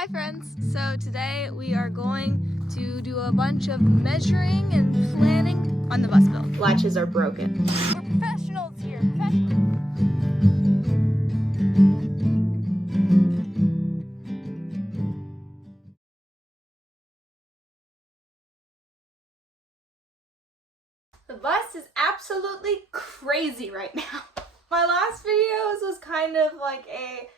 Hi friends! So today we are going to do a bunch of measuring and planning on the bus build. Latches are broken. We're professionals here, professionals! The bus is absolutely crazy right now. My last videos was kind of like a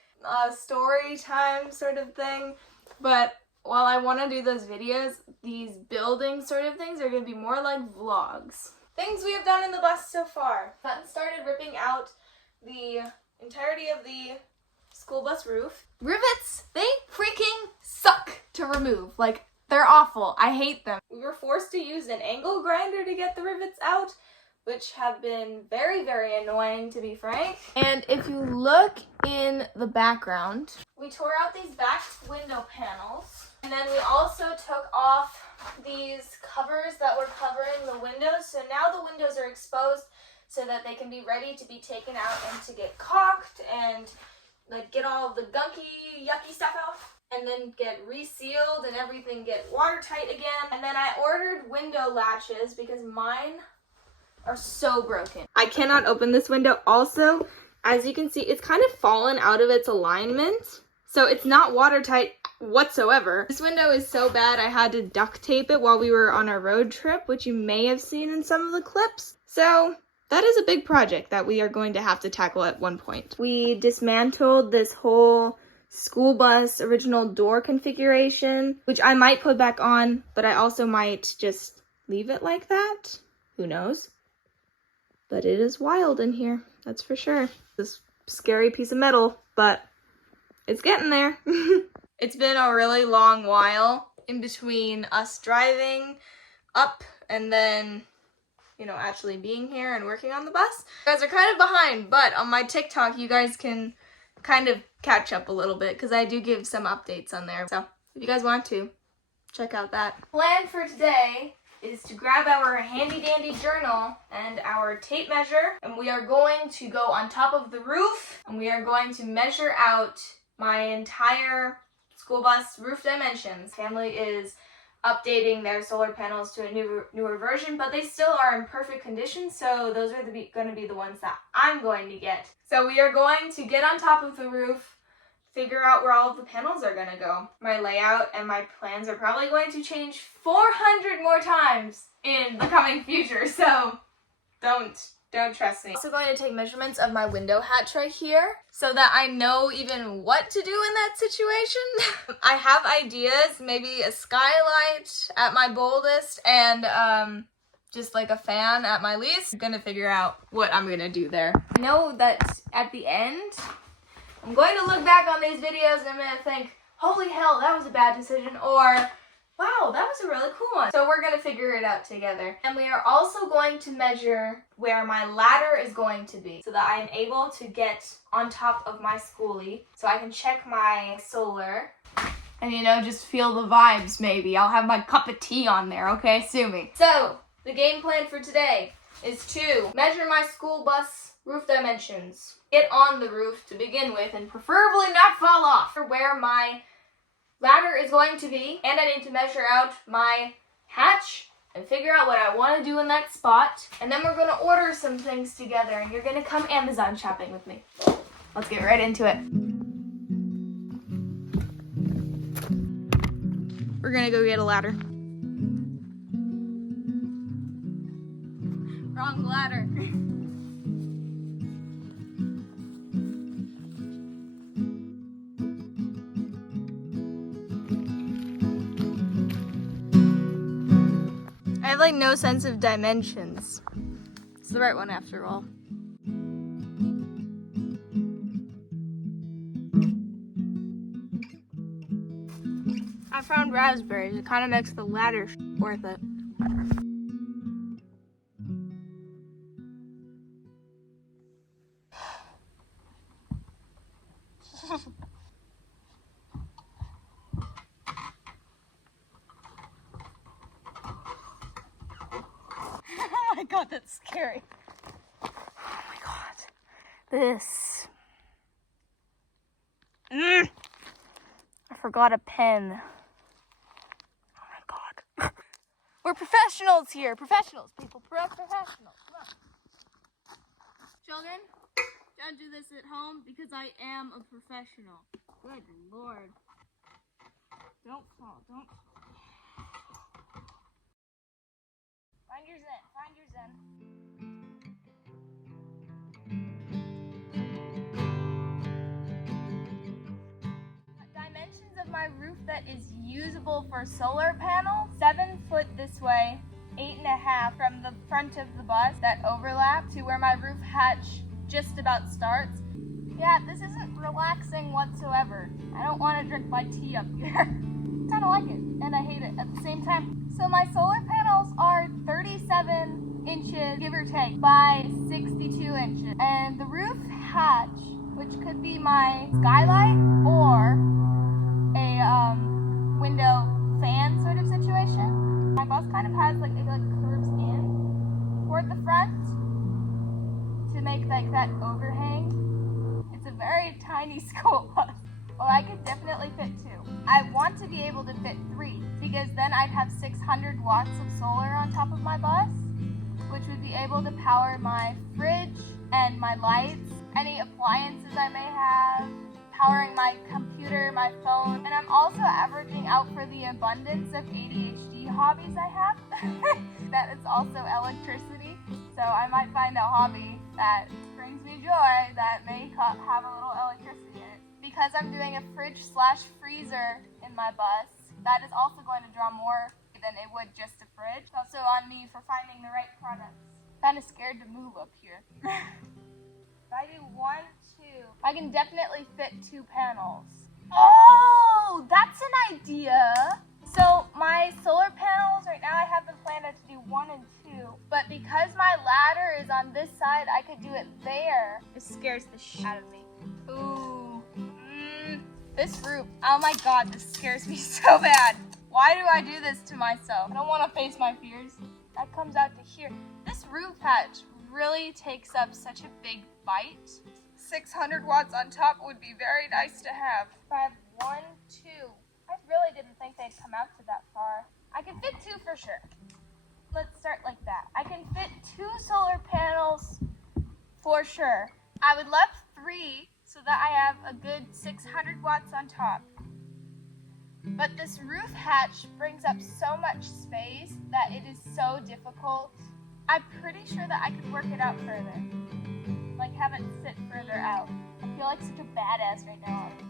story time sort of thing, but while I want to do those videos, these building sort of things are going to be more like vlogs. Things we have done in the bus so far. Gotten started ripping out the entirety of the school bus roof. Rivets, they freaking suck to remove. Like, they're awful. I hate them. We were forced to use an angle grinder to get the rivets out, which have been very, very annoying, to be frank. And if you look in the background, we tore out these back window panels, and then we also took off these covers that were covering the windows. So now the windows are exposed so that they can be ready to be taken out and to get caulked and like get all of the gunky, yucky stuff out, and then get resealed and everything get watertight again. And then I ordered window latches because mine are so broken. I cannot open this window. Also, as you can see, it's kind of fallen out of its alignment, so it's not watertight whatsoever. This window is so bad I had to duct tape it while we were on our road trip, which you may have seen in some of the clips. So that is a big project that we are going to have to tackle at one point. We dismantled this whole school bus original door configuration, which I might put back on, but I also might just leave it like that. Who knows? But it is wild in here, that's for sure. This scary piece of metal, but it's getting there. It's been a really long while in between us driving up and then, you know, actually being here and working on the bus. You guys are kind of behind, but on my TikTok, you guys can kind of catch up a little bit because I do give some updates on there. So if you guys want to, check out that. Plan for today is to grab our handy dandy journal and our tape measure, and we are going to go on top of the roof and we are going to measure out my entire school bus roof dimensions. Family is updating their solar panels to a newer version, but they still are in perfect condition, so those are going to be the ones that I'm going to get. So we are going to get on top of the roof, figure out where all of the panels are going to go. My layout and my plans are probably going to change 400 more times in the coming future, so don't trust me. I'm also going to take measurements of my window hatch right here so that I know even what to do in that situation. I have ideas, maybe a skylight at my boldest and just like a fan at my least. I'm gonna figure out what I'm gonna do there. I know that at the end, I'm going to look back on these videos and I'm gonna think, holy hell, that was a bad decision, or wow, that was a really cool one. So we're gonna figure it out together. And we are also going to measure where my ladder is going to be so that I am able to get on top of my schoolie so I can check my solar and, you know, just feel the vibes maybe. I'll have my cup of tea on there, okay? Sue me. So the game plan for today is to measure my school bus roof dimensions, get on the roof to begin with, and preferably not fall off, where my ladder is going to be, and I need to measure out my hatch and figure out what I want to do in that spot, and then we're going to order some things together, and you're going to come Amazon shopping with me. Let's get right into it. We're going to go get a ladder. Wrong ladder. I have like no sense of dimensions. It's the right one after all. I found raspberries. It kind of makes the ladder worth it. Oh my god, that's scary. Oh my god. This. I forgot a pen. Oh my God. We're professionals here. Professionals, people. Professionals. Come on. Children, don't do this at home because I am a professional. Good Lord. Don't fall. Don't fall. Find your zen. Find your zen. Dimensions of my roof that is usable for solar panels: 7 foot this way, 8.5 from the front of the bus that overlap to where my roof hatch just about starts. Yeah, this isn't relaxing whatsoever. I don't want to drink my tea up here. I kind of like it, and I hate it at the same time. So my solar panels are 37 inches, give or take, by 62 inches. And the roof hatch, which could be my skylight or a window fan sort of situation. My bus kind of has like, it like curves in toward the front to make like that overhang. It's a very tiny school bus. Well, I could definitely fit 2. I want to be able to fit 3 because then I'd have 600 watts of solar on top of my bus, which would be able to power my fridge and my lights, any appliances I may have, powering my computer, my phone, and I'm also averaging out for the abundance of ADHD hobbies I have. That it's also electricity, so I might find a hobby that brings me joy that may have a little electricity in it. Because I'm doing a fridge/freezer in my bus, that is also going to draw more than it would just a fridge. It's also on me for finding the right products. Kind of scared to move up here. If I do 1, 2, I can definitely fit 2 panels. Oh, that's an idea. So my solar panels, right now I have them planned to do 1 and 2, but because my ladder is on this side, I could do it there. It scares the shit out of me. Ooh. This roof, oh my God, this scares me so bad. Why do I do this to myself? I don't want to face my fears. That comes out to here. This roof hatch really takes up such a big bite. 600 watts on top would be very nice to have. If I have 1, 2, I really didn't think they'd come out to that far. I can fit 2 for sure. Let's start like that. I can fit 2 solar panels for sure. I would love 3 so that I have a good 600 watts on top. But this roof hatch brings up so much space that it is so difficult. I'm pretty sure that I could work it out further. Like have it sit further out. I feel like such a badass right now, honestly.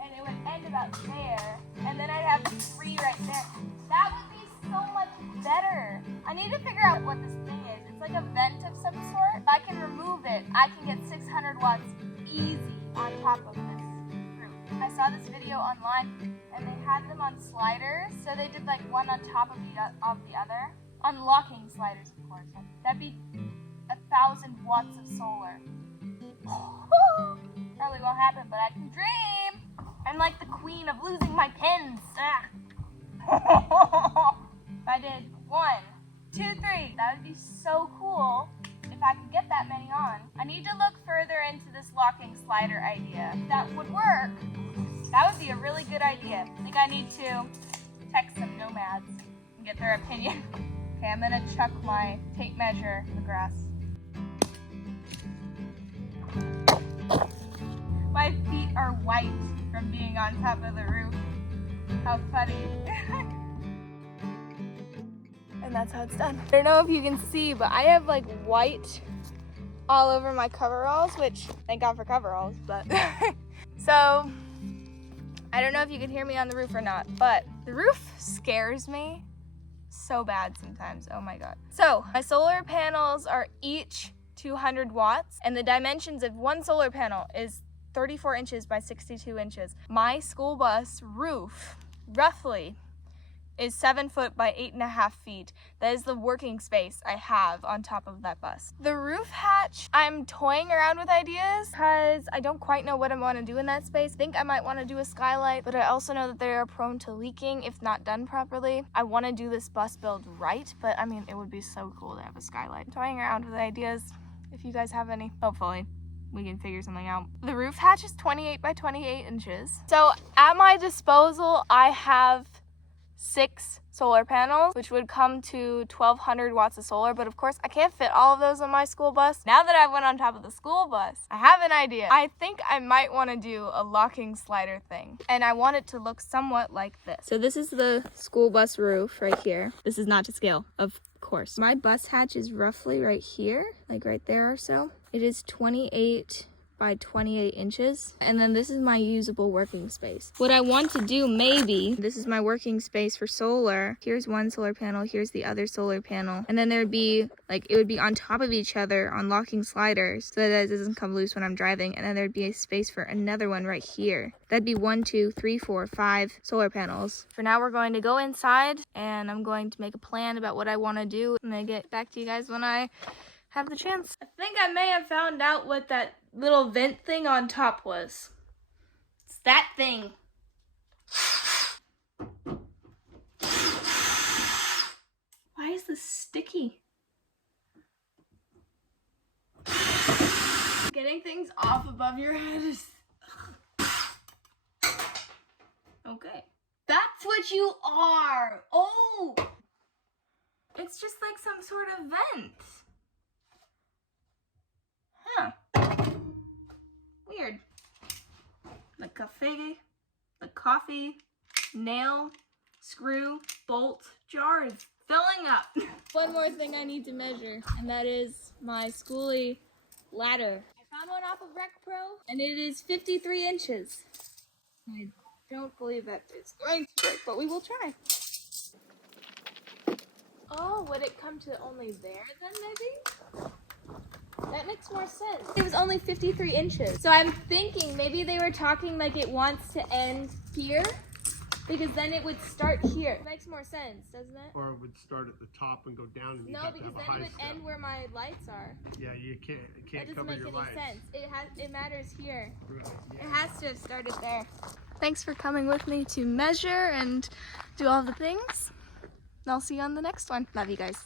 And it would end about there, and then I'd have 3 right there. That would be so much better. I need to figure out what this thing is. It's like a vent of some sort. If I can remove it, I can get 600 watts easy on top of this roof. I saw this video online, and they had them on sliders, so they did like one on top of the other. On locking sliders, of course. That'd be 1,000 watts of solar. Probably won't happen, but I can dream. I'm like the queen of losing my pins. If I did 1, 2, 3, that would be so cool. If I could get that many on. I need to look further into this locking slider idea. If that would work, that would be a really good idea. I think I need to text some nomads and get their opinion. Okay, I'm gonna chuck my tape measure in the grass. My feet are white from being on top of the roof. How funny. And that's how it's done. I don't know if you can see, but I have like white all over my coveralls, which thank God for coveralls, but so I don't know if you can hear me on the roof or not, but the roof scares me so bad sometimes. Oh my God. So my solar panels are each 200 watts, and the dimensions of one solar panel is 34 inches by 62 inches. My school bus roof roughly is 7 foot by 8.5 feet. That is the working space I have on top of that bus. The roof hatch, I'm toying around with ideas because I don't quite know what I want to do in that space. I think I might want to do a skylight, but I also know that they are prone to leaking if not done properly. I want to do this bus build right, but I mean, it would be so cool to have a skylight. I'm toying around with ideas if you guys have any, hopefully. we can figure something out. The roof hatch is 28 by 28 inches. So at my disposal, I have 6 solar panels, which would come to 1,200 watts of solar. But of course, I can't fit all of those on my school bus. Now that I went on top of the school bus, I have an idea. I think I might want to do a locking slider thing. And I want it to look somewhat like this. So this is the school bus roof right here. This is not to scale, of course. My bus hatch is roughly right here, like right there or so. It is 28 by 28 inches. And then this is my usable working space. What I want to do, maybe, this is my working space for solar. Here's one solar panel, here's the other solar panel. And then there'd be, like, it would be on top of each other on locking sliders so that it doesn't come loose when I'm driving. And then there'd be a space for another one right here. That'd be 1, 2, 3, 4, 5 solar panels. For now, we're going to go inside and I'm going to make a plan about what I want to do. I'm gonna get back to you guys when I have the chance. I think I may have found out what that little vent thing on top was. It's that thing. Why is this sticky? Getting things off above your head is... Okay. That's what you are! Oh! It's just like some sort of vent. Huh. Weird. The coffee, nail, screw, bolt, jars filling up. One more thing I need to measure, and that is my schoolie ladder. I found one off of Rec Pro, and it is 53 inches. I don't believe that it's going to work, but we will try. Oh, would it come to only there then, maybe? That makes more sense. It was only 53 inches. So I'm thinking maybe they were talking like it wants to end here, because then it would start here. It makes more sense, doesn't it? Or it would start at the top and go down, and you No, have to because have a then high it would step. end where my lights are. Yeah, you can't That doesn't cover make your any lights. sense. It matters here. Right, yeah. It has to have started there. Thanks for coming with me to measure and do all the things. And I'll see you on the next one. Love you guys.